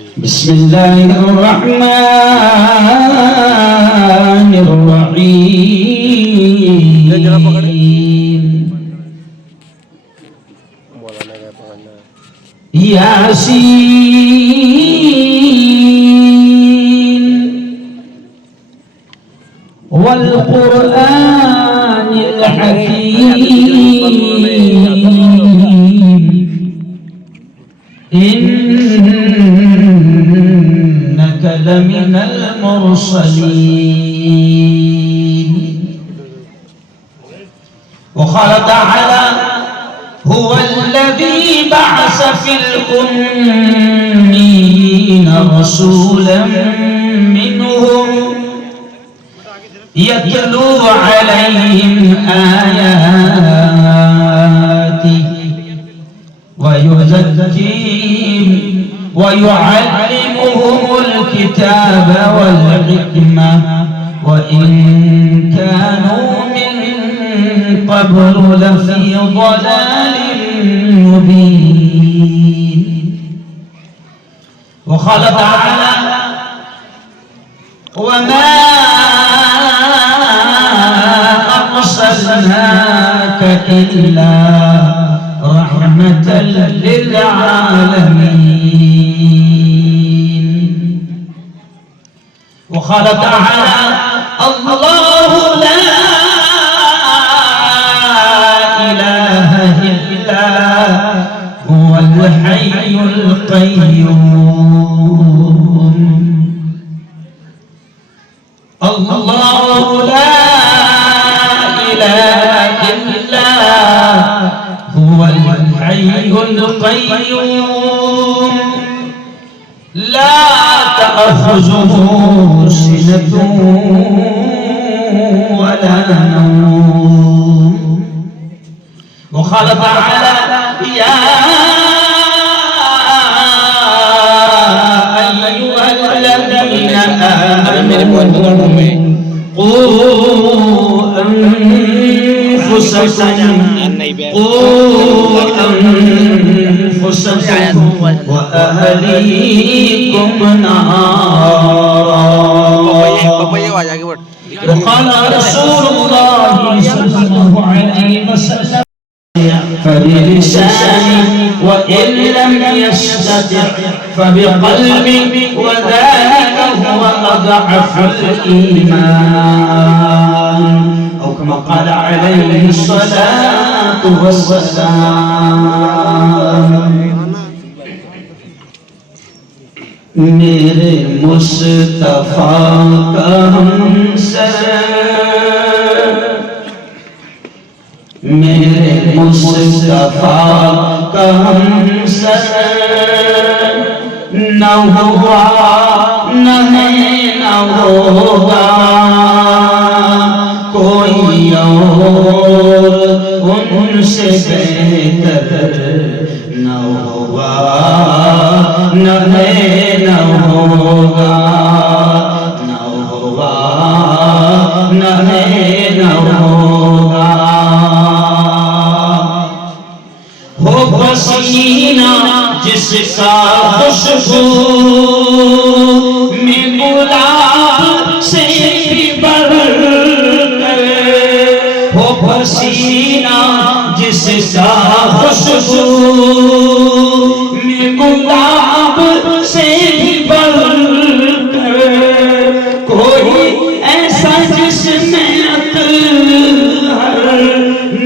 بسم الله الرحمن الرحيم ياسين والقرآن الحكيم إنك لمن المرسلين. وقال تعالى هو الذي بعث في الأميين رسولا منهم يتلو عليهم آياته ويزكيهم ويعلمهم الكتاب والحكمة وإن كانوا من قبل لفي ضلال مبين. وقال تعالى وما أرسلناك إلا رحمة للعالمين. وقال تعالى الله لا إله إلا هو الحي القيوم. الله لا إله إلا هو الحي القيوم لا تأخذه سنة ولا نوم. وقال تعالى يا أيها الذين آمنوا قوا أنفسكم وأهليكم نارا. وقال رسول الله صلى الله عليه وسلم فبلسانه وإن لم يستطع فبقلبه وذلك هو أضعف الإيمان أو كما قال عليه الصلاة والسلام. میرے مصطفیٰ کا ہمسر میرے مصطفیٰ کا ہمسر نہ ہوا نہ ہے نہ ہوگا کوئی اور ان سے بہتر نہ ہوا نہ ہے نہ ہوگا نہ ہوا نہ ہے نہ ہوگا. ہو پسینہ جس کا خوشبو میں گلاب سے بھی بڑھ کر ہو پسینہ جس کا خوشبو میں گلاب سے بھی بڑھ کر کوئی ایسا جس میں عطر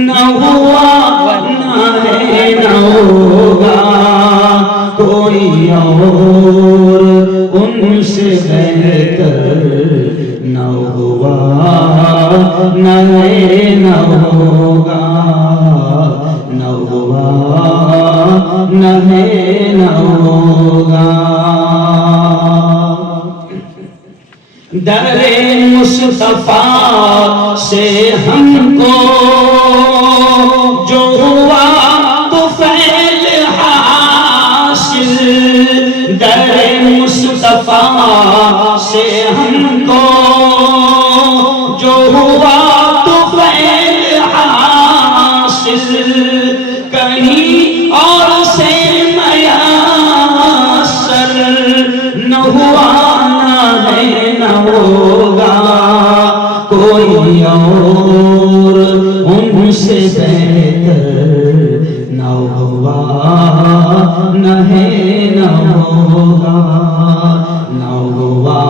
نہ ہوا نہ ہے نہ ہوگا کوئی اور ان سے بہتر نہ ہوا نہ ہے نہ ہوگا نہ ہوا نہ ہے نہ ہوگا. در مصطفیٰ سے ہم کو جو ہوا تو فیل حاصل در مصطفیٰ سے ہم کو جو ہوا تو فیل حاصل کہیں اور سے میسر کوئی اور ان سے بہتر نہ ہوا نہ ہے نہ ہوگا، نہ ہوا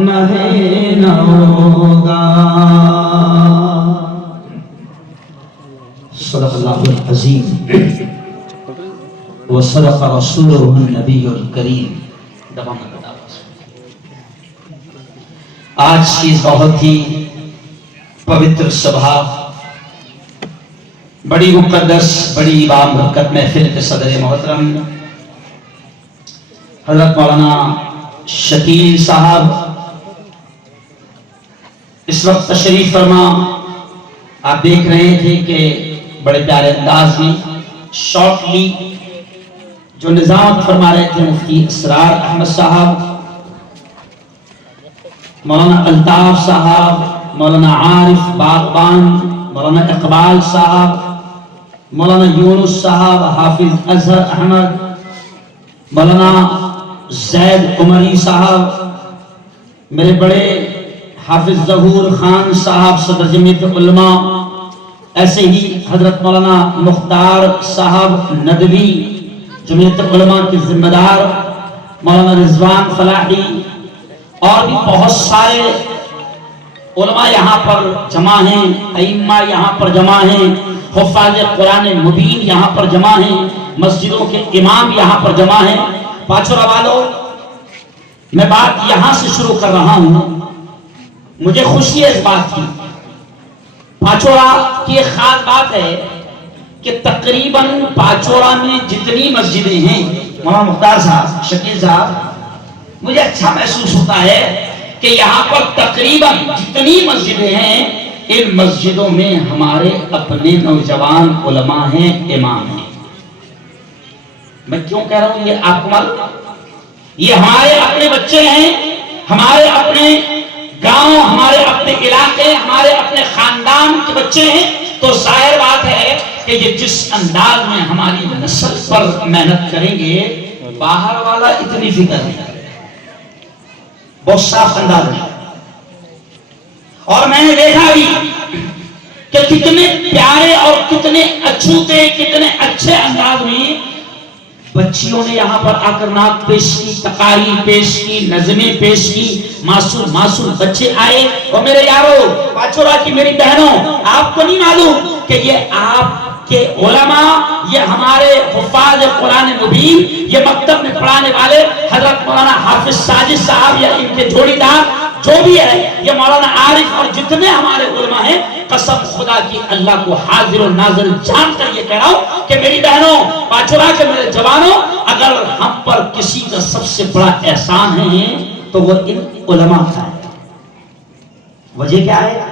نہ ہے نہ ہوگا۔ صدق اللہ العظیم وصدق رسولہ النبی الکریم۔ آج کی بہت ہی پوتر سبھا، بڑی مقدس بڑی بابرکت محفل کے صدر محترم حضرت مولانا شکیل صاحب اس وقت تشریف فرما۔ آپ دیکھ رہے تھے کہ بڑے پیارے انداز میں شارٹلی جو نظام فرما رہے تھے مفتی اسرار احمد صاحب، مولانا الطاف صاحب، مولانا عارف باغبان، مولانا اقبال صاحب، مولانا یونس صاحب، حافظ اظہر احمد، مولانا زید عمری صاحب، میرے بڑے حافظ ظہور خان صاحب صدر جمعیت علماء، ایسے ہی حضرت مولانا مختار صاحب ندوی جمعیت علماء کے ذمہ دار، مولانا رضوان فلاحی، اور بھی بہت سارے علماء یہاں پر جمع ہیں، ائمہ یہاں پر جمع ہیں، حفاظ قرآن مبین یہاں پر جمع ہیں، مسجدوں کے امام یہاں پر جمع ہیں۔ پاچورا والوں، میں بات یہاں سے شروع کر رہا ہوں۔ مجھے خوشی ہے اس بات کی، پاچورا کی ایک خاص بات ہے کہ تقریباً پاچورا میں جتنی مسجدیں ہیں، مولانا مختار صاحب، شکیل صاحب، مجھے اچھا محسوس ہوتا ہے کہ یہاں پر تقریباً جتنی مسجدیں ہیں، ان مسجدوں میں ہمارے اپنے نوجوان علماء ہیں، امام ہیں۔ میں کیوں کہہ رہا ہوں یہ آپ کو معلوم؟ یہ ہمارے اپنے بچے ہیں، ہمارے اپنے گاؤں، ہمارے اپنے علاقے، ہمارے اپنے خاندان کے بچے ہیں۔ تو ظاہر بات ہے کہ یہ جس انداز میں ہماری نسل پر محنت کریں گے، باہر والا اتنی فکر نہیں کرے، بہت صاف انداز ہے۔ اور میں نے دیکھا بھی کہ کتنے پیارے اور کتنے اچھوتے، کتنے اچھے انداز میں بچیوں نے یہاں پر آ کر نعت پیش کی، تقاریر پیش کی، نظمیں پیش کی، معصوم معصوم بچے آئے۔ اور میرے یارو، پاچورا کی میری بہنوں، آپ کو نہیں معلوم کہ یہ آپ کے علماء، یہ ہمارے حفاظ قرآن مبین، یہ مکتب میں پڑھانے والے حضرت مولانا حافظ ساجد صاحب یا ان کے جوڑی دار جو بھی ہے، یہ مولانا عارف اور جتنے ہمارے علماء ہیں، قسم خدا کی اللہ کو حاضر و ناظر جان کر یہ کہہ رہا ہوں کہ میری بہنوں، پاچورا کے میرے جوانوں، اگر ہم پر کسی کا سب سے بڑا احسان ہے تو وہ ان علماء کا ہے۔ وجہ کیا ہے؟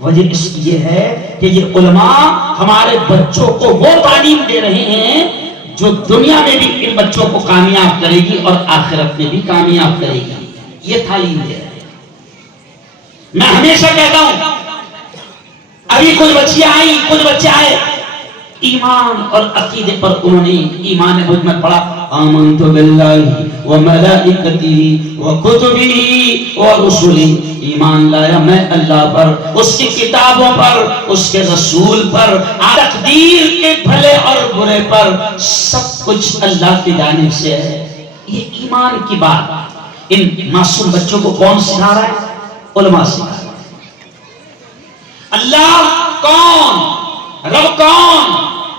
وجہ اس لیے ہے کہ یہ علماء ہمارے بچوں کو وہ تعلیم دے رہے ہیں جو دنیا میں بھی ان بچوں کو کامیاب کرے گی اور آخرت میں بھی کامیاب کرے گی۔ یہ تعلیم دے رہے ہیں۔ میں ہمیشہ کہتا ہوں، ابھی کچھ بچیاں آئی، کچھ بچے آئے، ایمان اور عقیدے پر انہوں نے ایمان مجھ میں پڑھا، آمنت باللہ وملائکتہ وکتبہ ورسلہ، ایمان لایا میں اللہ پر، اس کی کتابوں پر، اس کے رسول پر، تقدیر کے بھلے اور برے پر، سب کچھ اللہ کی جانب سے ہے۔ یہ ایمان کی بات ان معصوم بچوں کو کون سکھا رہا ہے؟ علماء سکھا رہا ہے۔ اللہ کون؟ رب کون؟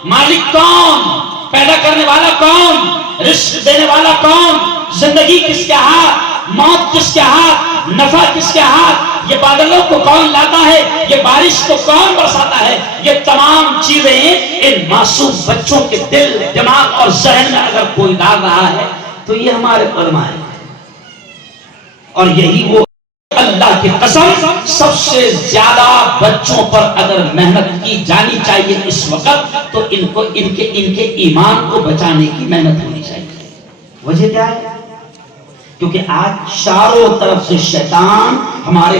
مالک کون؟ پیدا کرنے والا کون؟ رزق دینے والا کون؟ زندگی کس کے ہاتھ؟ موت کس کے ہاتھ؟ نفع کس کے ہاتھ؟ یہ بادلوں کو کون لاتا ہے؟ یہ بارش کو کون برساتا ہے؟ یہ تمام چیزیں ان معصوم بچوں کے دل، دماغ اور ذہن میں اگر کوئی ڈال رہا ہے تو یہ ہمارے علماء ہیں۔ اور یہی وہ اللہ کی قسم سب سے زیادہ بچوں پر اگر محنت کی جانی چاہیے اس وقت تو ان کو ان کے ایمان کو بچانے کی محنت ہونی چاہیے۔ وجہ کیا ہے؟ کیونکہ آج چاروں طرف سے شیطان ہمارے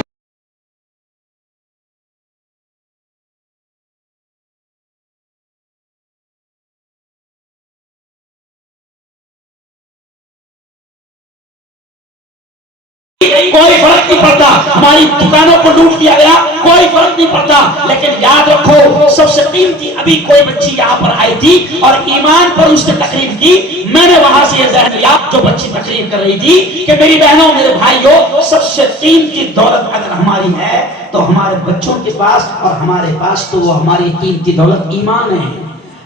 کوئی فرق نہیں پڑتا، ہماری دکانوں کو لوٹ لیا گیا کوئی فرق نہیں پڑتا، لیکن یاد رکھو سب سے قیمتی ابھی کوئی بچی یہاں پر آئی تھی اور ایمان پر اس نے تقریر کی، میں نے وہاں سے یہ ذہن لیا جو بچی تقریر کر رہی تھی کہ میری بہنوں میرے بھائیوں، سب سے قیمتی دولت اگر ہماری ہے تو ہمارے بچوں کے پاس اور ہمارے پاس تو وہ ہماری قیمتی دولت ایمان ہے۔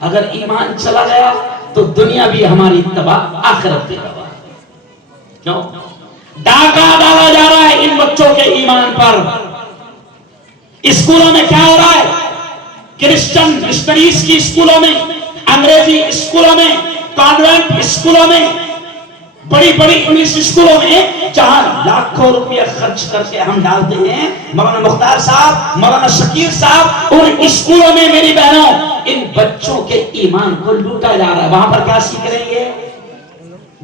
اگر ایمان چلا گیا تو دنیا بھی ہماری تباہ، آخرت بھی تباہ۔ کیوں؟ ڈاکہ ڈالا جا رہا ہے ان بچوں کے ایمان پر۔ اسکولوں میں کیا ہو رہا ہے؟ کرسچن مشنریز کی اسکولوں میں، انگریزی اسکولوں میں، کانوینٹ اسکولوں میں، بڑی بڑی انگلش اسکولوں میں جہاں لاکھوں روپیہ خرچ کر کے ہم ڈالتے ہیں، مولانا مختار صاحب، مولانا شکیر صاحب، ان اسکولوں میں میری بہنوں ان بچوں کے ایمان کو لوٹا جا رہا ہے۔ وہاں پر کیا سیکھ رہے ہیں؟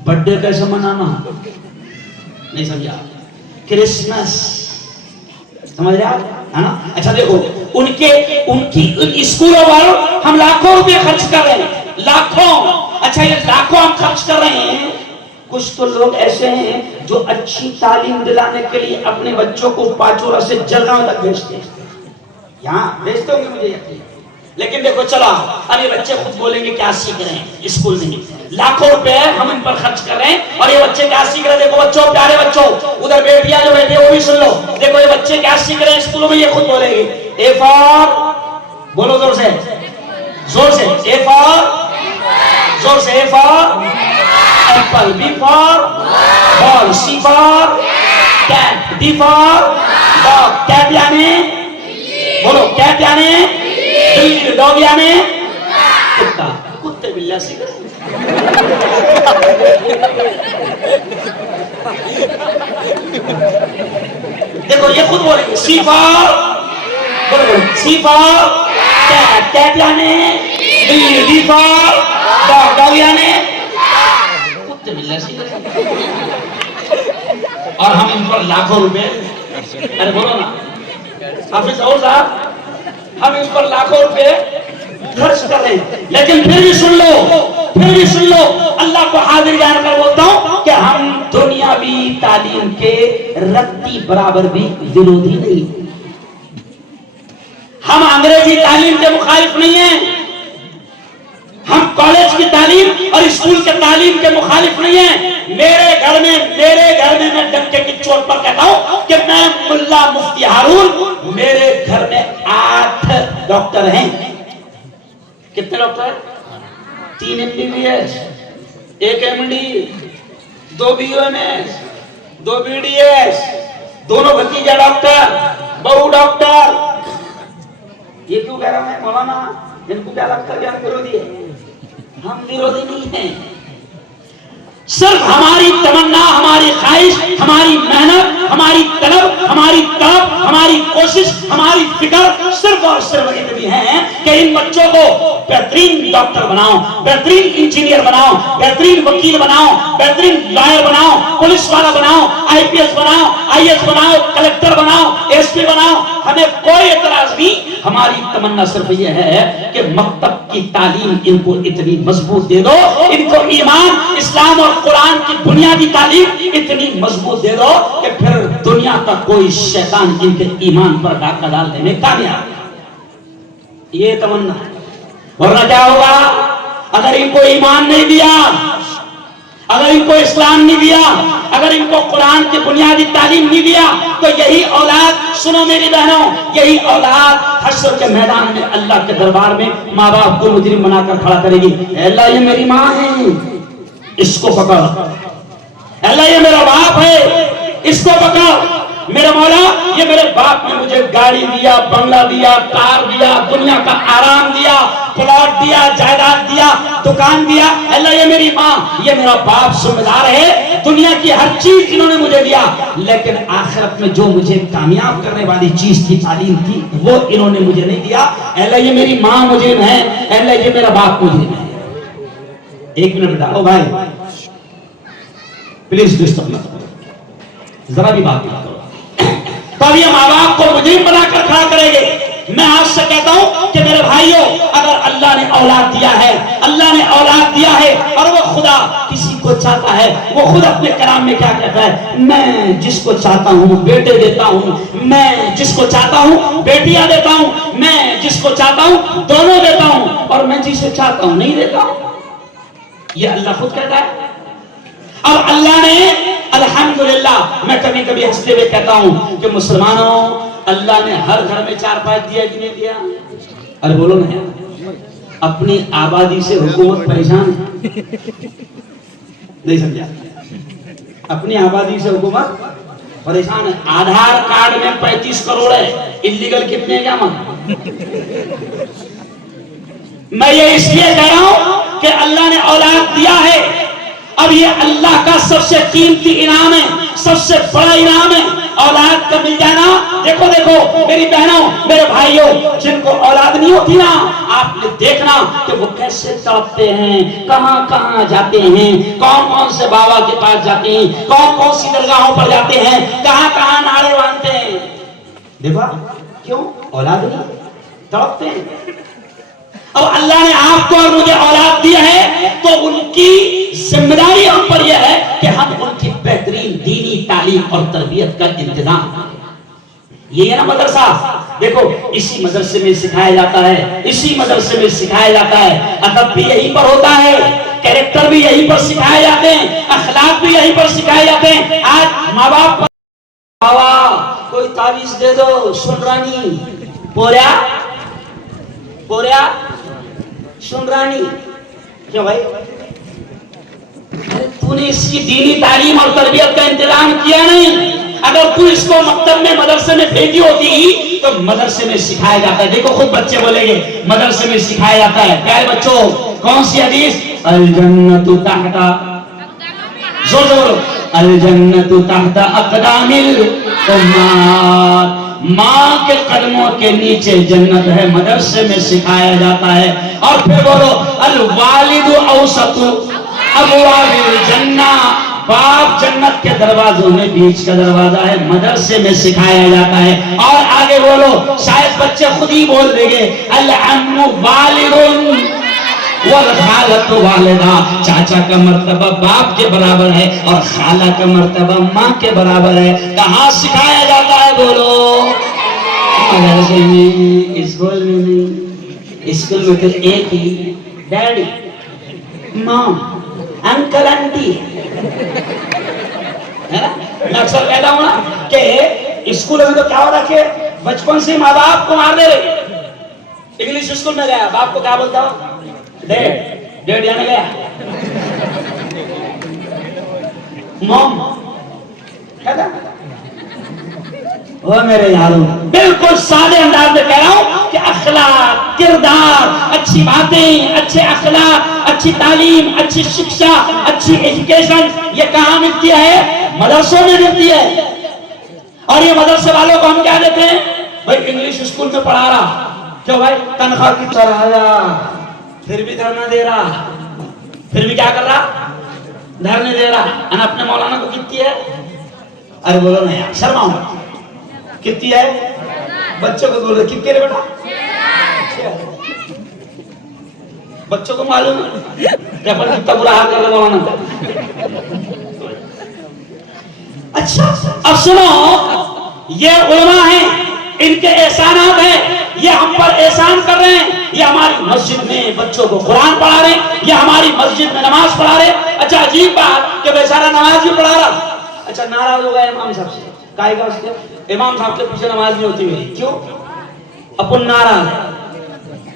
برتھ ڈے کیسے منانا، نہیں سمجھا؟ کرسمس، سمجھ رہا ہے نا؟ اچھا دیکھو ان کی اسکولوں پر ہم لاکھوں روپے خرچ کر رہے ہیں، لاکھوں۔ اچھا یہ لاکھوں ہم خرچ کر رہے ہیں، کچھ تو لوگ ایسے ہیں جو اچھی تعلیم دلانے کے لیے اپنے بچوں کو پاچورا سے جلگاؤں تک بھیجتے ہیں، یہاں بھیجتے ہوں گے مجھے یقین۔ لیکن دیکھو چلا اب یہ بچے خود بولیں گے کیا سیکھ رہے ہیں اسکول میں، لاکھوں روپے ہم ان پر خرچ کر رہے ہیں اور یہ بچے کیا سیکھ رہے ہیں؟ دیکھو بچوں، پیارے بچوں، ادھر بیٹیاں جو بیٹھے وہ بھی سن لو، دیکھو یہ بچے کیا سیکھ رہے ہیں اسکولوں میں، یہ خود بولیں گے اے فار، بولو زور سے، زور سے، اے فار، زور سے، A for apple, B for ball, C for cat, D for dog. Cat یعنی، بولو کیٹ یعنی بلی، ڈاگ یعنی کتا، کتے بلیاں سیکھ رہے ہیں۔ دیکھو یہ خود بولیں گے سی فار، بولو سی فار کیٹ، کیٹ یعنی بلی، ڈی فار ڈاگ، ڈاگ یعنی کتے بلیاں سیکھ رہے ہیں۔ اور ہم ان پر لاکھوں روپے، ارے بولو نا حافظ اور صاحب، ہم اس پر لاکھوں روپے خرچ کر رہے ہیں، لیکن پھر بھی سن لو، اللہ کو حاضر جان کر بولتا ہوں کہ ہم دنیاوی تعلیم کے رتی برابر بھی ورودھی نہیں، ہم انگریزی تعلیم کے مخالف نہیں ہیں، ہم کالج کی تعلیم اور اسکول کے تعلیم کے مخالف نہیں ہیں۔ میرے گھر میں میں ڈنکے کی چوٹ پر کہتا ہوں کہ میں ملا مفتی ہارون، میرے گھر میں 8 ڈاکٹر ہیں۔ کتنے doctor? 3 MBBS، 1 MD، 2 BOMS، 2 BDS، دونوں بھتیجا ڈاکٹر، بہو ڈاکٹر۔ یہ کیوں کہہ رہا ہوں مولانا؟ جن کو کیا لگتا ہے کہ ہم ورودھی ہیں؟ ہم ورودھی نہیں ہیں، صرف ہماری تمنا، ہماری خواہش، ہماری محنت، ہماری طلب، ہماری کوشش، ہماری فکر صرف اور صرف اتنی ہے کہ ان بچوں کو بہترین ڈاکٹر بناؤ، بہترین انجینئر بناؤ، بہترین وکیل بناؤ، بہترین لائر بناؤ، پولیس والا بناؤ، IPS بناؤ، IS بناؤ، کلکٹر بناؤ، SP بناؤ۔ ہمیں کوئی اعتراض نہیں، ہماری تمنا صرف یہ ہے کہ مکتب کی تعلیم ان کو اتنی مضبوط دے دو، ان کو ایمان، اسلام اور قرآن کی بنیادی تعلیم اتنی مضبوط دے دو کہ پھر دنیا کا کوئی شیطان ان کے ایمان پر ڈاکہ ڈالنے میں کامیاب۔ یہ تمنا ہے، ورنہ کیا ہوگا اگر ان کو ایمان نہیں دیا، اگر ان کو اسلام نہیں دیا، اگر ان کو قرآن کی بنیادی تعلیم نہیں دیا، تو یہی اولاد، سنو میری بہنوں، یہی اولاد حشر کے میدان میں اللہ کے دربار میں ماں باپ کو مجرم بنا کر کھڑا کرے گی۔ اے اللہ یہ میری ماں ہے، اس کو پکڑ، اے اللہ یہ میرا باپ ہے، اس کو پکڑ، میرا مولا یہ میرے باپ نے مجھے گاڑی دیا، بنگلہ دیا، کار دیا، دنیا کا آرام دیا، پلاٹ دیا، جائیداد دیا، دکان دیا، اللہ یہ میری ماں، یہ میرا باپ ذمہ دار ہے، دنیا کی ہر چیز انہوں نے مجھے دیا، لیکن آخرت میں جو مجھے کامیاب کرنے والی چیز کی تعلیم تھی وہ انہوں نے مجھے نہیں دیا۔ اللہ یہ میری ماں مجرم ہے، اللہ یہ میرا باپ مجرم ہے۔ ایک منٹ بیٹا، او بھائی پلیز ڈسٹرب مت کرو، ذرا بھی بات نہ کرو۔ تو یہ ماں باپ کو مجرم بنا کر کھڑا کرے گے۔ میں آج سے کہتا ہوں کہ میرے بھائیوں، اگر اللہ نے اولاد دیا ہے، اللہ نے اولاد دیا ہے اور وہ خدا کسی کو چاہتا ہے وہ خود اپنے کلام میں کیا کہتا ہے؟ میں جس کو چاہتا ہوں بیٹے دیتا ہوں، میں جس کو چاہتا ہوں بیٹیاں دیتا ہوں، میں جس کو چاہتا ہوں دونوں دیتا ہوں، اور میں جسے چاہتا ہوں نہیں دیتا ہوں. یہ اللہ خود کہتا ہے. اور اللہ نے الحمدللہ، میں کبھی کبھی ہنستے ہوئے کہتا ہوں کہ مسلمانوں، اللہ نے ہر گھر میں 4-5 دیا کہ نہیں دیا؟ ارے بولو نہیں. اپنی آبادی سے حکومت پریشان ہے، نہیں سمجھا؟ اپنی آبادی سے حکومت پریشان ہے. آدھار کارڈ میں 35 کروڑ ہے، انلیگل کتنے کیا مان؟ میں یہ اس لیے کہہ رہا ہوں کہ اللہ نے اولاد دیا ہے. اب یہ اللہ کا سب سے قیمتی انعام ہے، سب سے بڑا انعام ہے اولاد کا مل جانا. دیکھو دیکھو میری بہنوں میرے بھائیوں، جن کو اولاد نہیں ہوتی نا، آپ نے دیکھنا کہ وہ کیسے تڑپتے ہیں، کہاں کہاں جاتے ہیں، کون کون سے بابا کے پاس جاتے ہیں، کون کون سی درگاہوں پر جاتے ہیں، کہاں کہاں نعرے باندھتے ہیں. دیکھو کیوں؟ اولاد نہیں، تڑپتے ہیں. اب اللہ نے آپ کو اور مجھے اولاد دیا ہے تو ان کی ذمہ داری ہم پر یہ ہے کہ ہم ان کی بہترین دینی تعلیم اور تربیت کا انتظام کریں. یہ ہے نا مدرسہ. دیکھو اسی مدرسے میں سکھایا جاتا ہے، اسی مدرسے میں سکھایا جاتا ہے، ادب بھی یہیں پر ہوتا ہے، کریکٹر بھی یہیں پر سکھائے جاتے ہیں، اخلاق بھی یہیں پر سکھائے جاتے ہیں. آج ماں باپ بابا کوئی تعویذ دے دو، سن رانی پوریا پوریا سن رانی. کیوں بھائی؟ تو نے اس کی دینی تعلیم اور تربیت کا انتظام کیا نہیں. اگر تو اس کو مکتب میں مدرسے میں بھیجی ہوتی تو مدرسے میں سکھایا جاتا ہے. دیکھو خود بچے بولیں گے مدرسے میں سکھایا جاتا ہے. پیارے بچوں کون سی حدیث؟ الجنت تحت، زور سے بولو، الجنت تحت اقدام الامہات. ماں کے قدموں کے نیچے جنت ہے، مدرسے میں سکھایا جاتا ہے. اور پھر بولو الوالد اوسط ابواب الجنہ، باپ جنت کے دروازوں میں بیچ کا دروازہ ہے، مدرسے میں سکھایا جاتا ہے. اور آگے بولو، شاید بچے خود ہی بول دیں گے العم والد والخالۃ والدہ، چاچا کا مرتبہ باپ کے برابر ہے اور خالہ کا مرتبہ ماں کے برابر ہے. کہاں سکھایا جاتا ہے؟ بولو مدرسے میں، اسکول میں نہیں. اسکول میں تو ایک ہی ڈیڈی مام انکل انٹی ہے نا. میں اکثر کہتا ہوں نا کہ اسکول میں تو کیا ہو رہا کہ بچپن سے ماں باپ کو مار دے رہے. انگلش اسکول میں گیا باپ کو کیا بولتا ہوں؟ ڈیڈ. ڈیڈ یعنی گیا موم کہتا. وہ میرے یاروں بالکل سادے انداز میں کہہ رہا ہوں کہ اخلاق، کردار، اچھی باتیں، اچھے اخلاق، اچھی تعلیم، اچھی شکشا، اچھی ایجوکیشن یہ کہاں ملتی ہے؟ مدرسوں میں ملتی ہے. اور یہ مدرسے والوں کو ہم کیا دیتے ہیں؟ بھائی انگلش اسکول میں پڑھا رہا، کیوں بھائی؟ تنخواہ کی طرح آیا، پھر بھی دھرنا دے رہا، پھر بھی کیا کر رہا؟ دھرنے دے رہا. اپنے مولانا کو کتنی ہے؟ ارے بولو نا یار، شرماؤ کتنی ہے؟ بچوں کو بول رہے کتنے رہے بیٹا؟ بچوں کو معلوم ہے کہ اپن کتنا برا حال کر رہے مولانا. اچھا اب سنو، یہ علماء ہیں، ان کے احسانات ہیں، یہ ہم پر احسان کر رہے ہیں. یہ ہماری مسجد میں بچوں کو قرآن پڑھا رہے ہیں، یہ ہماری مسجد میں نماز پڑھا رہے ہیں. اچھا عجیب بات کہ بیچارہ نماز بھی پڑھا رہا. اچھا ناراض ہو گیا امام صاحب سے، کہے گا اس کے امام صاحب کے پیچھے نماز نہیں ہوتی ہوئی. کیوں؟ اپن ناراض ہے.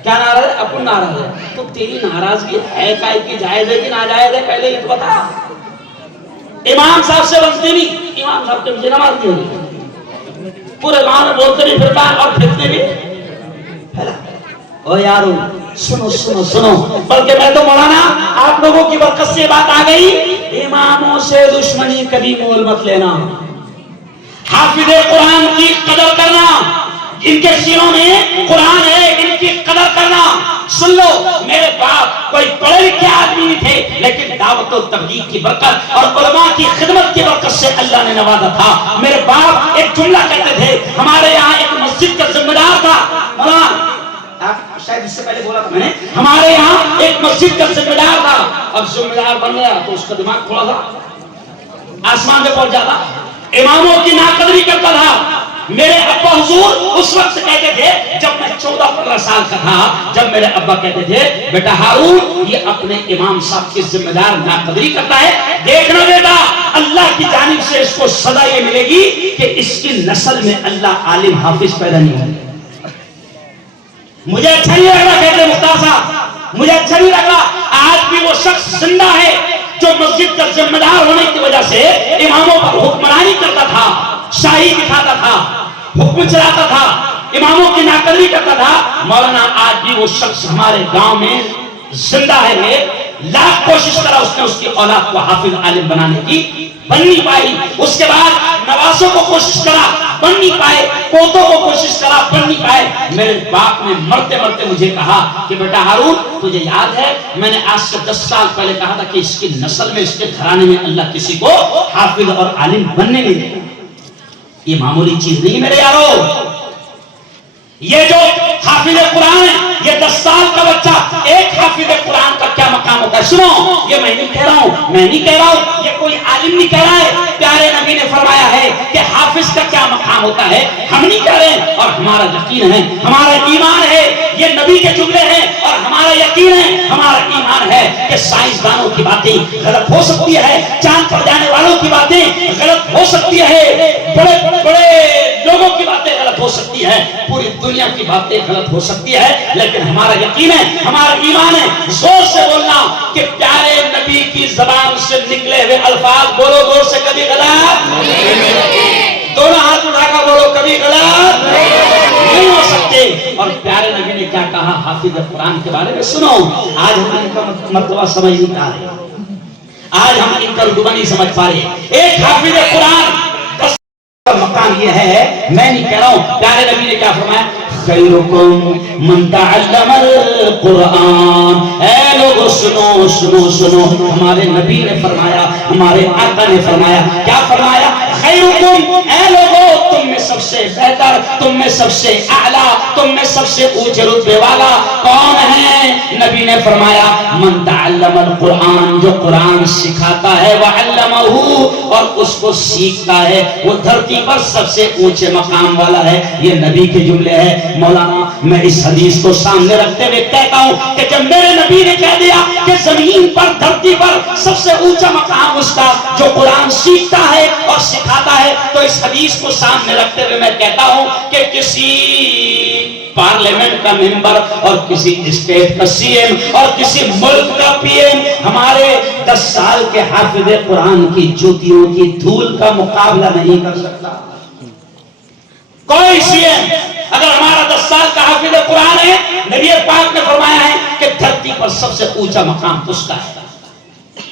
کیا ناراض ہے؟ اپن ناراض ہے. تو تیری ناراضگی ہے کائے کی، جائز ہے کہ ناجائز ہے؟ پہلے یہ تو بتا. امام صاحب سے بنتی نہیں، امام صاحب کے پیچھے نماز نہیں ہوتی، پورے گاؤں میں بولتے بھی پھرتا ہے اور پھرتے بھی پھیلا. او یارو سنو سنو سنو، بلکہ میں تو مولانا آپ لوگوں کی برکت سے بات آ گئی، اماموں سے دشمنی کبھی مول مت لینا. حافظ قرآن کی قدر کرنا، ان کے سینوں میں قرآن ہے، ان کی قدر کرنا. سن لو میرے باپ کوئی پڑھے لکھے آدمی نہیں تھے، لیکن دعوت و تبلیغ کی برکت اور علماء کی خدمت کی برکت سے اللہ نے نوازا تھا. میرے باپ ایک جملہ کہتے تھے، ہمارے یہاں ایک مسجد کا ذمہ دار تھا، مولانا شاید اس سے پہلے بولا تھا میں نے، ہمارے یہاں ایک مسجد کا ذمہ دار تھا، اب ذمہ دار بن گیا تو اس کا دماغ تھوڑا سا آسمان پہ پہنچ جاتا، اماموں کی ناقدری کرتا تھا۔ میرے ابا حضور اس وقت کہتے تھے جب میں 14-15 سال کا تھا، جب میرے ابا کہتے تھے بیٹا ہارون یہ اپنے امام صاحب کی ذمہ دار ناقدری کرتا ہے، دیکھنا بیٹا اللہ کی جانب سے اس کو سزا یہ ملے گی کہ اس کی نسل میں اللہ عالم حافظ پیدا نہیں ہوگا۔ مجھے اچھا نہیں لگ رہا کہتے مختار صاحب، مجھے اچھا نہیں لگ رہا، آج بھی وہ شخص زندہ ہے جو مسجد کا ذمہ دار ہونے کی وجہ سے اماموں پر حکمرانی کرتا تھا، شاہی دکھاتا تھا، حکم چلاتا تھا، اماموں کی ناقدری کرتا تھا۔ مولانا آج بھی وہ شخص ہمارے گاؤں میں زندہ ہے، لاکھ کوشش کرا اس نے اس کی اولاد کو حافظ عالم بنانے کی، بن نہیں پائی۔ اس کے بعد نواسوں کو کوشش کرا، بن نہیں پائے، پوتوں کو کوشش کرا، بن نہیں پائے۔ میرے باپ نے مرتے مرتے مجھے کہا کہ بیٹا ہارون تجھے یاد ہے میں نے آج سے 10 سال پہلے کہا تھا کہ اس کی نسل میں، اس کے گھرانے میں اللہ کسی کو حافظ اور عالم بننے نہیں دے گا۔ یہ معمولی چیز نہیں میرے یارو، یہ جو حافظ قرآن ہے، یہ 10 سال کا بچہ ایک حافظ قرآن کا کیا مقام ہوتا ہے؟ سنو، یہ میں نہیں کہہ رہا ہوں، میں نہیں کہہ رہا ہوں، یہ کوئی عالم نہیں کہہ رہا ہے، پیارے نبی نے فرمایا ہے کہ حافظ کا کیا مقام ہوتا ہے، ہم نہیں کہہ رہے، اور ہمارا یقین ہے، ہمارا ایمان ہے، یہ نبی کے جملے ہیں، اور ہمارا یقین ہے، ہمارا ایمان ہے کہ سائنسدانوں کی باتیں غلط ہو سکتی ہے، چاند پر جانے والوں کی باتیں غلط ہو سکتی ہے، بڑے بڑے لوگوں کی باتیں غلط ہو سکتی ہے، پوری دنیا کی باتیں غلط ہو سکتی ہے، لیکن ہمارا یقین ہے، ہمارا ایمان ہے۔ زور سے بولنا کہ پیارے نبی کی زبان سے نکلے ہوئے الفاظ بولو زور سے، کبھی غلط دونوں ہاتھ اٹھا کر بولو، کبھی غلط نہیں ہو سکتے۔ اور پیارے نبی نے کیا کہا حافظ قرآن کے بارے میں؟ سنو، آج ہم ان کا مرتبہ سمجھ نہیں پا رہے، آج ہم ان کا رتبہ نہیں سمجھ پا رہے۔ ایک حافظ قرآن مقام یہ ہے، میں نہیں کہہ رہا ہوں، پیارے نبی نے کیا فرمایا؟ خیرکم من تعلم القرآن۔ اے لوگو سنو سنو سنو، ہمارے نبی نے فرمایا، ہمارے آقا نے فرمایا، کیا فرمایا؟ خیرکم، اے لوگو تم میں سب سے بہتر، تم میں سب سے اعلیٰ، تم میں سب سے اونچے رتبے والا کون ہے؟ نبی نے فرمایا من تعلم القرآن، جو قرآن سکھاتا ہے، وعلمہ، اور اس کو سیکھتا ہے، وہ دھرتی پر سب سے اونچے مقام والا ہے۔ یہ نبی کے جملے ہیں۔ مولانا میں اس حدیث کو سامنے رکھتے ہوئے کہتا ہوں کہ جب میرے نبی نے کہہ دیا کہ زمین پر، دھرتی پر سب سے اونچا مقام اس کا جو قرآن سیکھتا ہے اور سکھاتا ہے، تو اس حدیث کو سامنے رکھتے ہوئے میں کہتا ہوں کہ کسی پارلیمنٹ کا ممبر اور کسی اسٹیٹ کا سی ایم اور کسی ملک کا پی ایم ہمارے 10 سال کے حافظ قرآن کی جوتیوں کی دھول کا مقابلہ نہیں کر سکتا۔ کوئی سی ایم اگر ہمارا 10 سال کا حافظ قرآن ہے، نبی پاک نے فرمایا ہے کہ دھرتی پر سب سے اونچا مقام اس کا ہے۔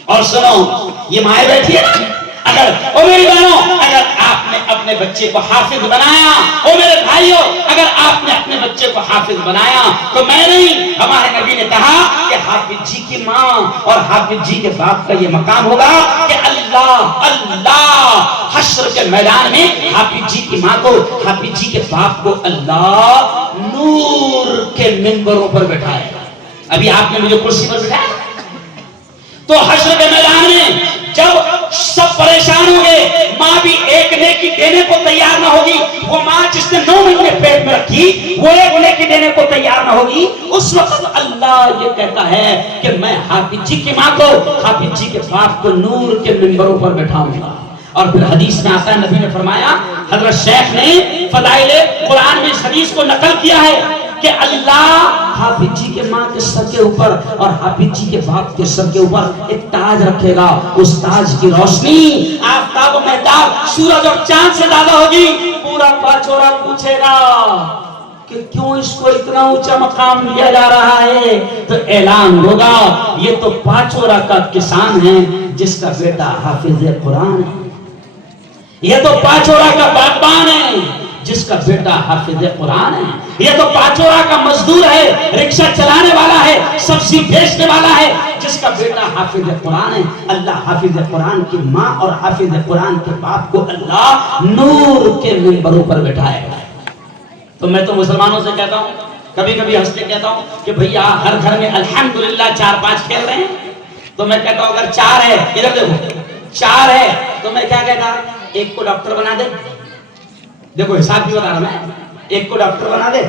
اور سنو، یہ مائیں بیٹھی ہے نا، اگر او میری بہنوں، اگر آپ نے اپنے بچے کو حافظ بنایا، او میرے بھائیوں، اگر آپ نے اپنے بچے کو حافظ بنایا تو میں نہیں، ہمارے نبی نے کہا کہ حافظ جی کی ماں اور حافظ جی کے باپ کا یہ مقام ہوگا کہ اللہ اللہ حشر کے میدان میں حافظ جی کی ماں کو، حافظ جی کے باپ کو اللہ نور کے منبروں پر بٹھائے گا۔ ابھی آپ نے مجھے کرسی پر بٹھایا تو حشر کے میدان میں جب سب پریشان ہوں گے، ماں بھی ایک نیکی دینے کو تیار نہ ہوگی، وہ ماں جس نے 9 مہینے پیٹ میں رکھی وہ ایک نیکی دینے کو تیار نہ ہوگی، اس وقت اللہ یہ کہتا ہے کہ میں حافظ جی کی ماں کو، حافظ جی کے باپ کو نور کے منبروں پر بٹھاؤں گا۔ اور پھر حدیث میں آتا ہے، نبی نے فرمایا، حضرت شیخ نے فضائل قرآن میں اس حدیث کو نقل کیا ہے کہ اللہ حافظ جی کے ماں کے سر کے اوپر اور حافظ جی کے باپ کے سر کے اوپر ایک تاج رکھے گا، اس تاج کی روشنی آفتاب و مہتاب، سورج اور چاند سے زیادہ ہوگی۔ پورا پاچورا پوچھے گا کہ کیوں اس کو اتنا اونچا مقام دیا جا رہا ہے، تو اعلان ہوگا یہ تو پاچورا کا کسان ہے جس کا بیٹا حافظ قرآن ہے، یہ تو پاچورا کا باغبان ہے جس کا بیٹا حافظ قرآن ہے، یہ تو پاچورا کا مزدور ہے، رکشہ چلانے والا ہے، سبزی بیچنے والا ہے جس کا بیٹا حافظ قرآن ہے۔ اللہ حافظ قرآن کی ماں اور حافظ قرآن کے باپ کو اللہ نور کے منبروں پر بٹھائے گا۔ تو میں تو مسلمانوں سے کہتا ہوں کبھی کبھی ہنستے کہتا ہوں کہ بھیا ہر گھر میں الحمدللہ 4-5 کھیل رہے ہیں، تو میں کہتا ہوں اگر 4 ہے، ادھر دیکھو 4 ہے تو میں کیا کہتا، ایک کو ڈاکٹر بنا دے، دیکھو حساب بھی بتا رہا میں، ایک کو ڈاکٹر بنا دے،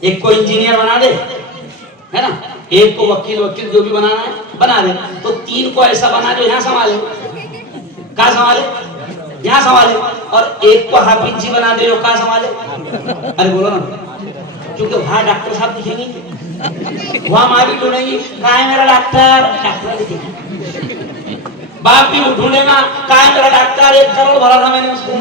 ایک کو انجینئر بنا دے، ہے نا، ایک کو وکیل جو بھی بنانا ہے بنا دے، تو 3 کو ایسا بنا جو یہاں سنبھالے، کہاں سنبھالے، یہاں سنبھالے، اور ایک کو حافظ جی بنا دے جو کہاں سنبھالے، ارے بولو نا، کیونکہ وہاں ڈاکٹر صاحب دکھیں گے، وہاں ماں بھی ڈھونڈیں گی، کہاں ہے میرا ڈاکٹر، ڈاکٹر دکھیں گے، باپ بھی ڈھونڈے گا، کہاں ہے میرا ڈاکٹر، 1 کروڑ بھرا تھا میں نے اس کو،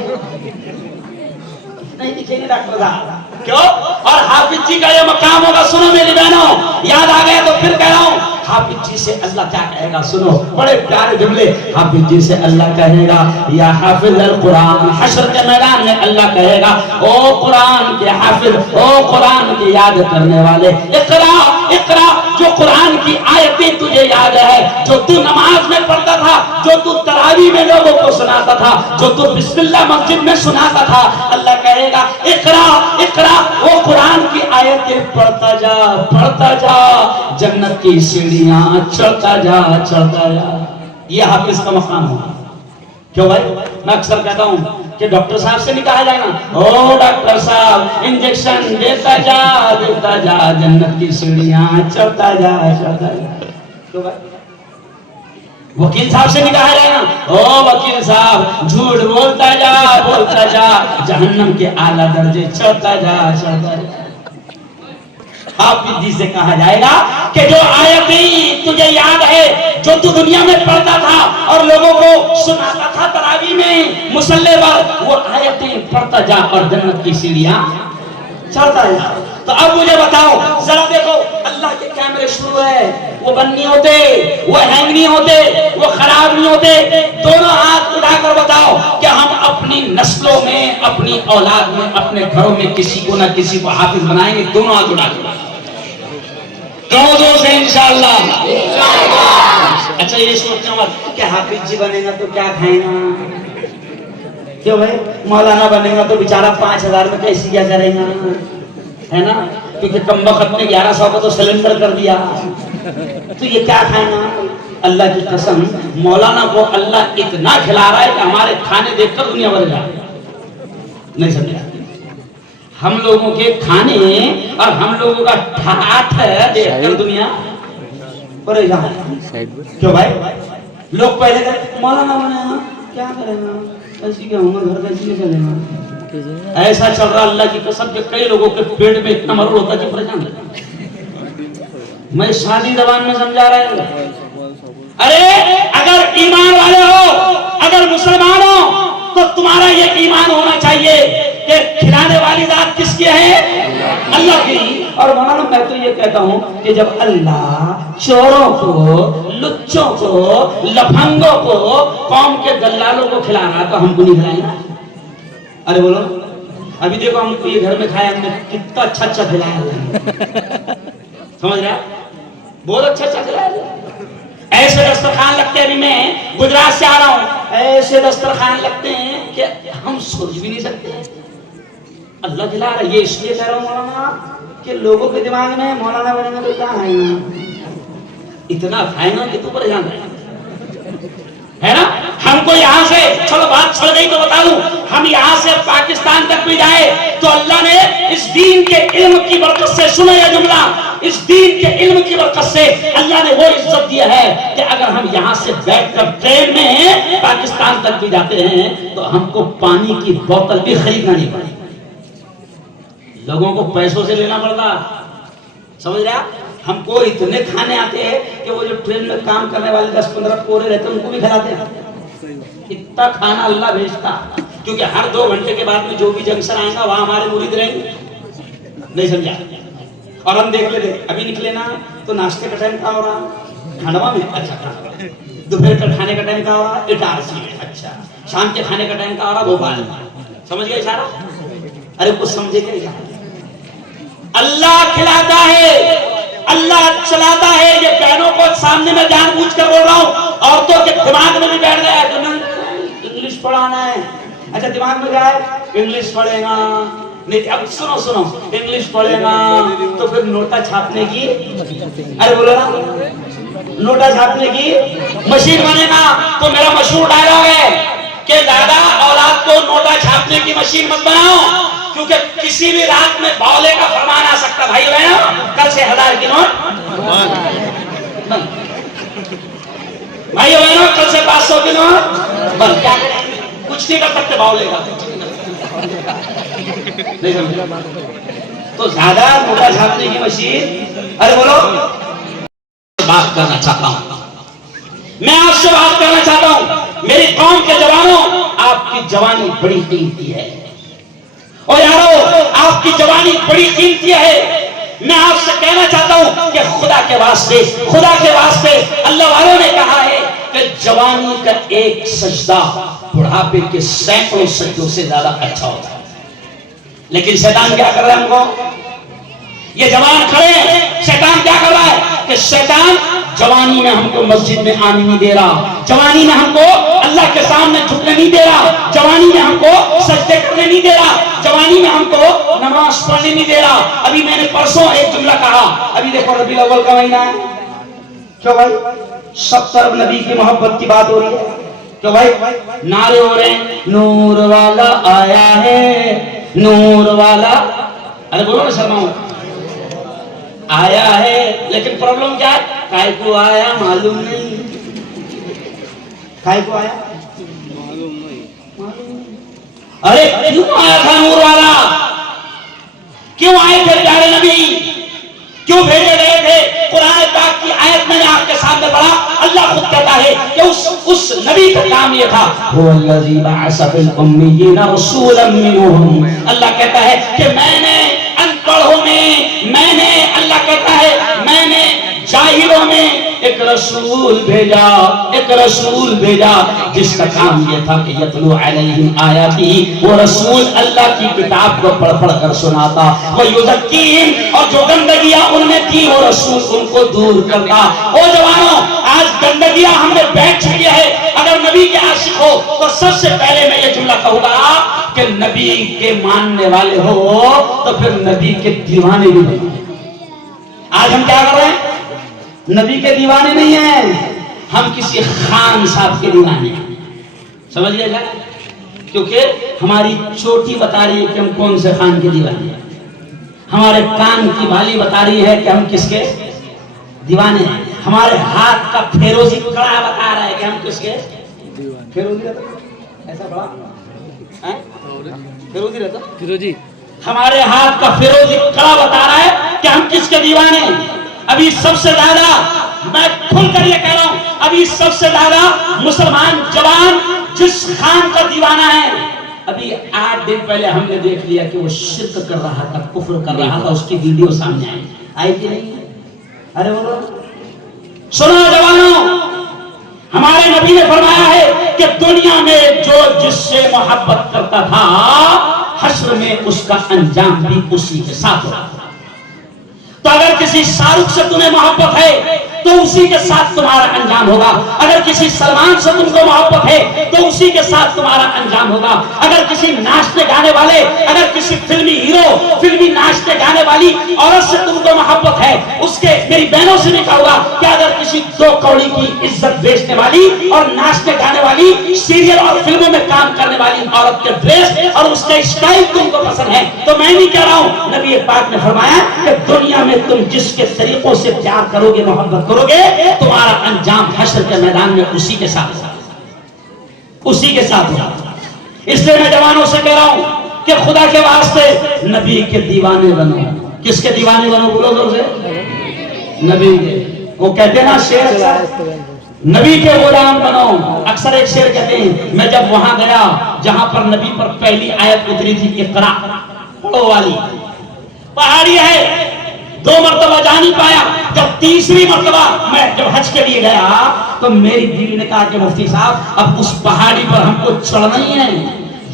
نہیں دکھیں گے ڈاکٹر صاحب، کیوں؟ اور حافظ جی کا یہ مقام ہوگا، سنو میری بہنوں، یاد آ گیا تو پھر کہہ رہا ہوں، حافظ جی سے اللہ کیا کہے گا، سنو بڑے پیارے جملے، حافظ جی سے اللہ کہے گا یا حافظ القرآن، حشر کے میدان میں اللہ کہے گا او قرآن کے حافظ، او قرآن کی یاد کرنے والے، اقرا اقرا، جو قرآن کی آیتیں تجھے یاد ہے، جو تو نماز میں پڑھتا تھا، جو تو تراویح میں لوگوں کو سناتا تھا، جو تو بسم اللہ مسجد میں سناتا تھا، اللہ کہے گا اقرا اقرا، وہ قرآن کی آیتیں پڑھتا جا، جنت کی سیڑھیاں چڑھتا جا، یہ حافظ کا مقام ہوگا۔ کیوں بھائی؟ میں اکثر کہتا ہوں کہ ڈاکٹر صاحب سے نہیں کہا جائے نا او ڈاکٹر صاحب انجیکشن دیتا جا، جنت کی سیڑھیاں چڑھتا جا۔ کیوں بھائی؟ وکیل صاحب سے نہیں کہا جائے نا او وکیل صاحب جھوٹ بولتا جا، جہنم کے اعلیٰ درجے چڑھتا جا۔ حافظ جی سے کہا جائے گا کہ جو آیتیں تجھے یاد ہے، جو تو دنیا میں پڑھتا تھا اور لوگوں کو سناتا تھا تراویح میں مصلی پر، وہ آیتیں پڑھتا جا اور جنت کی سیڑھیاں چڑھتا جا۔ تو اب مجھے بتاؤ ذرا، دیکھو اللہ کے کیمرے شروع ہے، وہ بند نہیں ہوتے، وہ ہینگ نہیں ہوتے، وہ خراب نہیں ہوتے، دونوں ہاتھ اٹھا کر بتاؤ کہ ہم اپنی نسلوں میں، اپنی اولاد میں، اپنے گھروں میں کسی کو نہ کسی کو حافظ بنائیں گے، دونوں ہاتھ اٹھا کر سے انشاءاللہ۔ اچھا یہ سوچنا مت کہ حافظ جی بنے گا تو کیا کھائیں گا، کیوں بھائی؟ مولانا بنے گا تو بیچارہ 5000 میں کیسی کیا کریں گا، ہے نا، کیونکہ کم وقت نے 1100 کا تو سلنڈر کر دیا، تو یہ کیا کھائیں گا؟ اللہ کی قسم مولانا کو اللہ اتنا کھلا رہا ہے کہ ہمارے کھانے دیکھ کر دنیا بھر جائے، نہیں سمجھا؟ ہم لوگوں کے کھانے اور ہم لوگوں کا ٹھاٹھ دیکھ کر دنیا پریشان ہے۔ کیوں بھائی؟ لوگ پہلے کہتے مولانا بنے گا کیا کرے گا، ایسی کیا عمر گھر کیسی چلے گا، ایسا چل رہا اللہ کی قسم کہ کئی لوگوں کے پیٹ میں اتنا مرور ہوتا ہے کہ پریشان ہے۔ میں سادی زبان میں سمجھا رہا ہوں، ارے اگر ایمان والے ہو، اگر مسلمان ہو، تو تمہارا یہ ایمان ہونا چاہیے کہ کھلانے والی ذات کس کی ہے؟ اللہ کی۔ اور مولانا میں تو یہ کہتا ہوں کہ جب اللہ چوروں کو، لچوں کو، لفنگوں کو، قوم کے دلالوں کو کھلا رہا تو ہم کو نہیں کھلائیں گا؟ ارے بولو، ابھی دیکھو ہم کو یہ گھر میں کھایا، ہم نے کتنا اچھا کھلایا، سمجھ رہا؟ بہت اچھا کھلایا، ایسے دسترخوان لگتے ہیں، ابھی میں گجرات سے آ رہا ہوں، ایسے دسترخوان لگتے ہیں کہ ہم سوچ بھی نہیں سکتے، اللہ کھلا رہا ہے۔ یہ اس لیے کہہ رہا ہوں مولانا کہ لوگوں کے دماغ میں مولانا بنے گا تو کہاں ہے نا، اتنا کھائے گا کہ تو پریشان ہے نا۔ ہم کو یہاں سے، چلو بات چھڑ گئی تو بتا دوں، ہم یہاں سے پاکستان تک بھی جائے تو اللہ نے اس دین کے علم کی برکت سے، سنو یہ جملہ، اس دین کے علم کی برکت سے اللہ نے وہ عزت دیا ہے کہ اگر ہم یہاں سے بیٹھ کر ٹرین میں پاکستان تک بھی جاتے ہیں تو ہم کو پانی کی بوتل بھی خریدنا نہیں پڑے، لوگوں کو پیسوں سے لینا پڑتا، سمجھ رہا؟ ہم کو اتنے کھانے آتے ہیں کہ وہ جو ٹرین میں کام کرنے والے 10-15 کورے رہتے ہیں ان کو بھی کھلاتے ہیں، اتنا کھانا اللہ بھیجتا، کیونکہ ہر 2 گھنٹے کے بعد میں جو بھی جنکشن آئے گا وہاں ہمارے مرید رہیں گے، نہیں سمجھا؟ اور ہم دیکھ لیتے ابھی نکلے نا تو ناشتے کا ٹائم کہاں ہو رہا، کھنڈوا میں، اچھا دوپہر کا کھانے کا ٹائم کہاں ہو رہا، اٹارسی میں، اچھا شام کے کھانے کا ٹائم کہاں ہو رہا، بھوپال میں، سمجھ گئے اشارہ؟ ارے کچھ سمجھے گا؟ اللہ کھلاتا ہے، اللہ چلاتا ہے، یہ بہنوں کو سامنے میں جان بوجھ کر بول رہا ہوں، عورتوں کے دماغ میں بھی بیٹھ گیا ہے انگلش پڑھانا ہے، اچھا دماغ میں جائے انگلش پڑھے گا، نہیں اب سنو سنو انگلش پڑھے نا تو پھر نوٹا چھاپنے کی ارے بولو نا نوٹا چھاپنے کی مشین بنے نا تو میرا مشہور ڈائلاگ ہے کہ دادا اولاد کو نوٹا چھاپنے کی مشین مت بناؤ کیونکہ کسی بھی رات میں بولے کا فرمان آ سکتا بھائی بہنوں کل سے 1000 کی نوٹ بھائی بہنوں کل سے 500 کی نوٹ بند کیا کریں کچھ نہیں کر سکتے بولے کا تو زیادہ نوٹا چھاپنے کی مشین ارے بولو بات کرنا چاہتا ہوں میں آپ سے بات کرنا چاہتا ہوں میری قوم کے جوانوں آپ کی جوانی بڑی قیمتی ہے اور یارو آپ کی جوانی بڑی قیمتی ہے میں آپ سے کہنا چاہتا ہوں کہ خدا کے واسطے اللہ والوں نے کہا ہے کہ جوانی کا ایک سجدہ بڑھاپے کے سینکڑوں سجدوں سے زیادہ اچھا ہوتا ہے لیکن شیطان کیا کر رہا ہے ہم کو یہ جوان کھڑے ہیں شیطان کیا کر رہا ہے کہ شیطان جوانی میں ہم کو مسجد میں آنے نہیں دے رہا جوانی میں ہم کو اللہ کے سامنے جھکنے نہیں دے رہا جوانی میں ہم کو سجدے کرنے نہیں دے رہا جوانی میں ہم کو نماز پڑھنے نہیں دے رہا ابھی میں نے پرسوں ایک جملہ کہا ابھی دیکھو ربیع الاول کا مہینہ ہے کیوں بھائی سب طرف نبی کی محبت کی بات ہو رہی ہے کیوں بھائی نعرے ہو رہے ہیں نور والا آیا ہے نور والا ارے بولو نا شرماؤ آیا ہے لیکن پرابلم کیا ہے کائے کو آیا معلوم نہیں کائے کو آیا معلوم نہیں ارے کیوں آیا تھا نور والا کیوں آئے تھے پیارے نبی کیوں بھیجے گئے تھے قرآن پاک کی آیت میں نے آپ کے سامنے پڑھا اللہ خود کہتا ہے کہ اس نبی کا کام یہ تھا هو الذی بعث فی الأمیین رسولا منهم اللہ کہتا ہے کہ میں نے ان پڑھوں میں نے اللہ کہتا ہے میں نے جاہلوں میں ایک رسول بھیجا جس کا کام یہ تھا کہ یتلو علیہم آیاتی وہ رسول اللہ کی کتاب کو پڑھ پڑھ کر سناتا وہ یزکیہم اور جو گندگیاں ان میں تھی وہ رسول ان کو دور کرتا او جوانوں آج گندگیاں ہم نے بیٹھ چکی ہے اگر نبی کے عاشق ہو تو سب سے پہلے میں یہ جملہ کہوں گا کہ نبی کے ماننے والے ہو تو پھر نبی کے دیوانے بھی بنو آج ہم کیا کر رہے ہیں نبی کے دیوانے نہیں ہیں ہم کسی خان صاحب کے دیوانے ہیں سمجھ لیا جائے کیونکہ ہماری چوٹی بتا رہی ہے کہ ہم کون سے خان کے دیوانے ہیں ہمارے کان کی بالی بتا رہی ہے کہ ہم کس کے دیوانے ہیں ہمارے ہاتھ کا فیروزی کڑا بتا رہا ہے کہ ہم کس کے فیروزی رہتا ایسا بڑا فیروزی رہتا فیروزی ہمارے ہاتھ کا فیروزی کڑا بتا رہا ہے کہ ہم کس کے دیوانے ہیں ابھی سب سے زیادہ میں کھل کر یہ کہہ رہا ہوں ابھی سب سے زیادہ مسلمان جوان جس خان کا دیوانہ ہے ابھی 8 دن پہلے ہم نے دیکھ لیا کہ وہ شرک کر رہا تھا کفر کر رہا تھا اس کی ویڈیو سامنے آئی کہ نہیں ارے بولو سنو جوانوں ہمارے نبی نے فرمایا ہے کہ دنیا میں جو جس سے محبت کرتا تھا حشر میں اس کا انجام بھی اسی کے ساتھ ہوتا تھا تو اگر کسی شاہ رخ سے تمہیں محبت ہے تو اسی کے ساتھ تمہارا انجام ہوگا اگر کسی سلمان سے تم کو محبت ہے تو اسی کے ساتھ تمہارا انجام ہوگا اگر کسی ناچنے گانے والے اگر کسی فلمی ہیرو فلمی ناچنے گانے والی عورت سے تم کو محبت ہے اس کے میری بہنوں سے بھی کہا کہ اگر کسی 2 کوڑی کی عزت بیچنے والی اور ناچنے گانے والی سیریل اور فلموں میں کام کرنے والی عورت کے ڈریس اور اس کے اسٹائل تم کو پسند ہے تو میں نہیں کہہ رہا ہوں نبی پاک نے فرمایا کہ دنیا میں تم جس کے طریقوں سے پیار کرو گے محبت کرو گے تمہارا انجام حشر کے میدان میں اسی کے ساتھ ہوگا اس لیے میں جوانوں سے کہہ رہا ہوں کہ خدا کے واسطے نبی کے دیوانے بنو کس کے دیوانے بنو بولو زور سے نبی کے وہ کہتے ہیں نا شیر نبی کے غلام بنو اکثر ایک شیر کہتے ہیں میں جب وہاں گیا جہاں پر نبی پر پہلی آیت اتری تھی اقرا پڑھو والی پہاڑی ہے 2 مرتبہ جا نہیں پایا جب تیسری مرتبہ میں جب حج کے لیے گیا تو میری بیوی نے کہا کہ مفتی صاحب اب اس پہاڑی پر ہم کو چڑھنا ہی ہے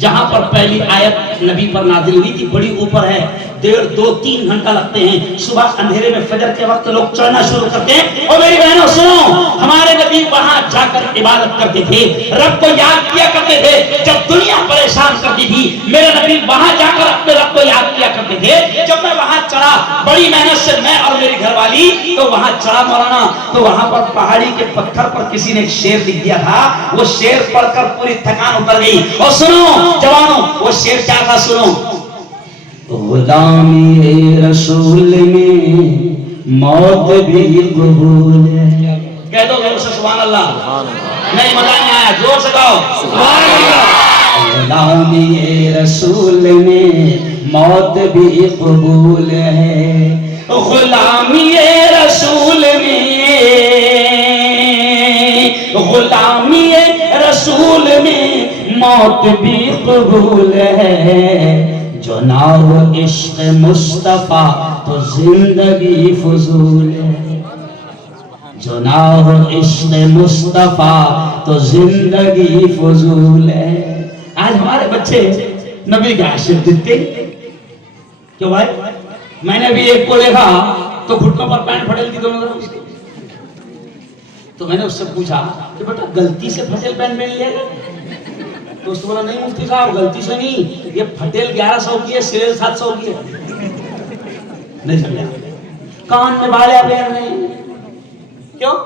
جہاں پر پہلی آیت نبی پر نازل ہوئی تھی بڑی اوپر ہے، 1.5-2-3 گھنٹہ لگتے ہیں، صبح اندھیرے میں فجر کے وقت لوگ چڑھنا شروع کرتے ہیں۔ اور میری بہنوں سنو، ہمارے نبی وہاں جا کر عبادت کرتے تھے، رب کو یاد کیا کرتے تھے۔ جب دنیا پریشان کرتی تھی میرے نبی وہاں جا کر اپنے رب کو یاد کیا کرتے تھے۔ جب میں وہاں چڑھا بڑی محنت سے، میں اور میری گھر والی، تو وہاں چڑھا مولانا، تو وہاں پر پہاڑی کے پتھر پر کسی نے ایک شعر لکھ دیا تھا، وہ شعر پڑھ کر پوری تھکان اتر گئی۔ اور سنو جوانوں، وہ شعر کیا تھا سنو، غلامی رسول میں موت بھی قبول ہے۔ کہہ دو زور سے سبحان اللہ۔ نہیں مزہ نہیں آیا، زور سے کہو سبحان اللہ۔ غلامی رسول میں موت بھی قبول ہے، غلامی رسول میں، غلامی رسول میں موت بھی قبول ہے، جو نہ ہو عشق مصطفیٰ تو زندگی فضول ہے، جو نہ ہو عشق مصطفیٰ تو زندگی فضول ہے۔ آج ہمارے بچے نبی کے عاشق دکھتے، کیوں بھائی؟ میں نے بھی ایک کو دیکھا تو گھٹنوں پر پینٹ پھٹیل تھی دونوں طرف، تو میں نے اس سے پوچھا کہ بیٹا غلطی سے پھٹیل پینٹ پہن لیا گیا؟ تو اس نے بولا نہیں مفتی صاحب غلطی سے نہیں، یہ پھٹیل 1100 کی ہے، سریل 700 کی ہے۔ نہیں سمجھا؟ کان میں بالیں پہن رہے ہیں، کیوں؟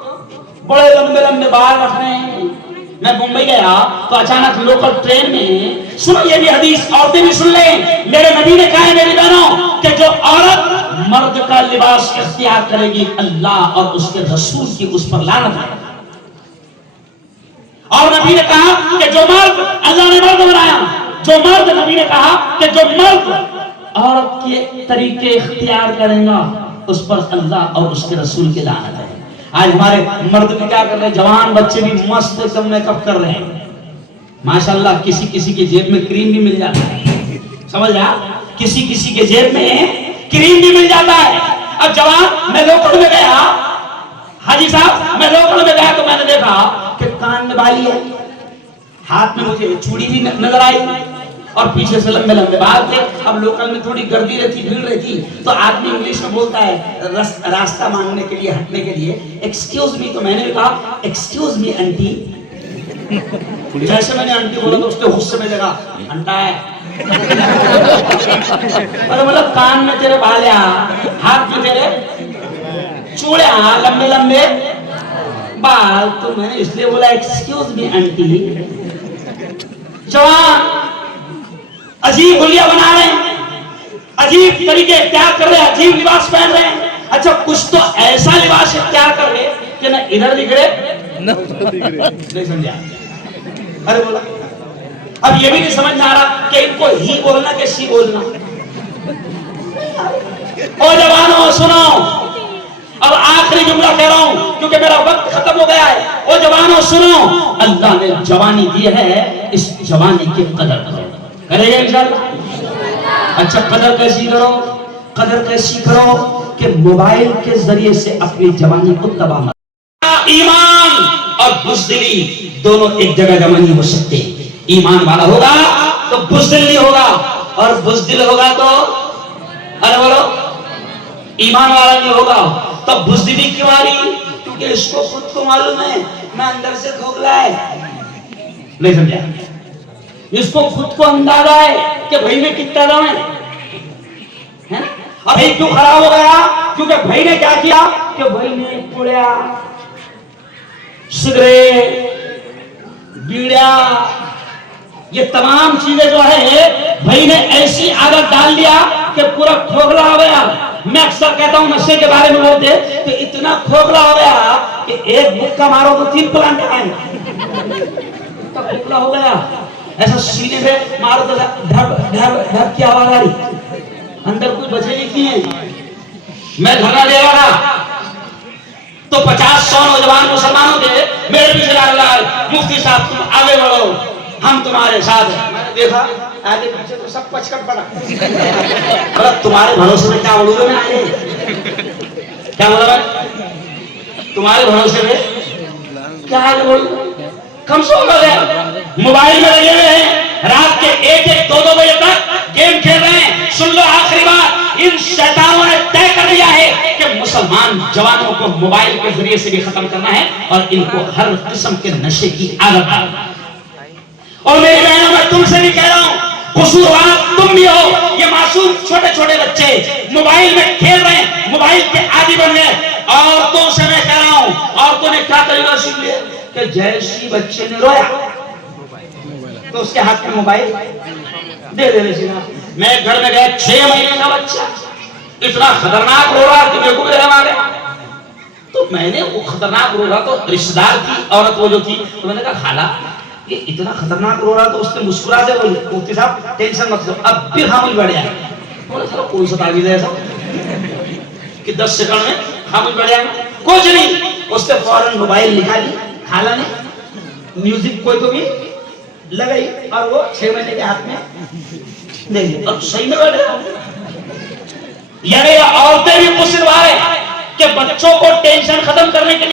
بڑے لمبے لمبے بال رکھ رہے ہیں۔ میں ممبئی گیا تو اچانک لوکل ٹرین میں، سنو یہ بھی حدیث، عورتیں بھی سن لیں، میرے نبی نے کہا ہے میری بہنوں کہ جو عورت مرد کا لباس اختیار کرے گی اللہ اور اس کے رسول کی اس پر لعنت ہے۔ اور نبی نے کہا کہ جو مرد، اللہ نے مرد بنایا، جو مرد، نبی نے کہا کہ جو مرد عورت کے طریقے اختیار کرے گا اس پر اللہ اور اس کے رسول کی لعنت ہے۔ آج ہمارے مرد بھی کیا کر رہے ہیں، جوان بچے بھی مست ایک دم میک اپ کر رہے ہیں، ماشاءاللہ کسی کسی کی جیب میں کریم بھی مل جاتا ہے، سمجھ رہا؟ کسی کسی کے جیب میں کریم بھی مل جاتا ہے۔ اب جوان، میں لوکل میں گیا، حاجی صاحب میں لوکل میں گیا تو میں نے دیکھا کہ کان میں بالی ہے، ہاتھ میں مجھے چوڑی بھی نظر آئی اور پیچھے سے لمبے لمبے بال تھے۔ اب لوکل میں تھوڑی گردی رہتی، بھیڑ رہتی، تو آدمی انگلش میں بولتا ہے راستہ مانگنے کے لیے، ہٹنے کے لیے، ایکسکیوز می، تو میں نے بھی کہا ایکسکیوز می انٹی۔ جیسے میں نے انٹی بولا تو اس کے غصے میں لگا انٹا ہے، مطلب کان میں تیرے بالیا، ہاتھ میں تیرے چوڑیاں، لمبے لمبے بال، تو میں نے اس لیے بولا ایکسکیوز می انٹی۔ جوان عجیب حلیہ بنا رہے ہیں، عجیب طریقے اختیار کر رہے ہیں، عجیب لباس پہن رہے ہیں۔ اچھا کچھ تو ایسا لباس اختیار کر رہے کہ نہ ادھر دکھ رہے نہیں سمجھا؟ ارے بولا اب یہ بھی نہیں سمجھ آ رہا کہ ان کو ہی بولنا کہ سی بولنا۔ او جوانوں سنو، اب آخری جملہ کہہ رہا ہوں کیونکہ میرا وقت ختم ہو گیا ہے۔ او جوانوں سنو، اللہ نے جوانی دی ہے، اس جوانی کی قدر کرو، کرے گا انشاءاللہ؟ اچھا قدر کیسی کرو؟ قدر کیسی کرو کہ موبائل کے ذریعے سے اپنی جوانی کو تباہ مت۔ ایمان اور بزدلی دونوں ایک جگہ جمع نہیں ہو سکتے۔ ایمان والا ہوگا تو بزدل نہیں ہوگا، اور بزدل ہوگا تو ارے بولو ایمان والا نہیں ہوگا۔ تو بزدلی کیوں آ رہی؟ کیونکہ اس کو خود کو معلوم ہے میں اندر سے کھوکھلا ہے، نہیں سمجھا؟ اس کو خود کو اندازہ ہے کہ بھائی میں کتنا دم ہے، اب بھائی کیوں خراب ہو گیا؟ کیونکہ بھائی نے کیا کیا کہ بھائی نے پوڑیا، سگریٹ، بیڑیا، یہ تمام چیزیں جو ہے بھائی نے ایسی عادت ڈال دیا کہ پورا کھوکھلا ہو گیا۔ میں اکثر کہتا ہوں نشے کے بارے میں بولتے کہ اتنا کھوکھلا ہو گیا کہ ایک بکا مارو تو 3 پلانٹ آئیں، اتنا کھوکھلا ہو گیا، ایسا سینے پہ مارو تو ڈھب ڈھب ڈھب کی آواز آ رہی، اندر کچھ بچے لکھی ہیں۔ میں دھرنا دے رہا تھا تو 50-100 نوجوان مسلمانوں کے میرے پیچھے لگ رہا ہے، مفتی صاحب تم آگے بڑھو، ہم تمہارے ساتھ ہیں۔ میں نے دیکھا آگے پیچھے تو سب پچکٹ پڑا، مطلب تمہارے بھروسے میں کیا اڑو میں آئے، کیا مطلب ہے تمہارے بھروسے میں کیا آگے بڑھو؟ کم سو لوگ ہیں موبائل میں لگے ہوئے ہیں، رات کے مسلمان جوانوں کو موبائل کے ذریعے سے بھی ختم کرنا ہے اور ان کو ہر قسم کے نشے کی عادت ہے. اور میری بہنوں میں تم سے بھی کہہ رہا ہوں قصوروار تم بھی ہو. یہ معصوم چھوٹے چھوٹے بچے موبائل میں کھیل رہے ہیں, موبائل کے عادی بن گئے. عورتوں سے میں کہہ رہا ہوں, عورتوں نے کیا طریقہ سیکھ لیا کہ جیسی بچے نے رویا تو اس کے ہاتھ میں موبائل دے دے رہے. میں گھر میں گیا 6 مہینے کا بچہ اتنا خطرناک رو رہا کہ میرے کو بھی ہمارے, تو میں نے وہ خطرناک رو رہا تو رشتہ دار کی عورت وہ جو تھی, تو میں نے کہا خالہ یہ اتنا خطرناک رو رہا, تو اس نے مسکرا دے بولی مفتی صاحب ٹینشن مت لو اب پھر خاموش بیٹھ جائے. بولے سر کوئی سا تعویذ ہے ایسا کہ 10 سیکنڈ میں خاموش بیٹھ جائے؟ کچھ نہیں. اس نے فوراً موبائل نکالی, خالہ نے میوزک کوئی تو بھی لگائی اور وہ 6 مہینے کے ہاتھ میں دے دی اور صحیح میں بیٹھے. یعنی عورتیں بھی قصوروار ہیں کہ بچوں کو ٹینشن ختم کرنے کے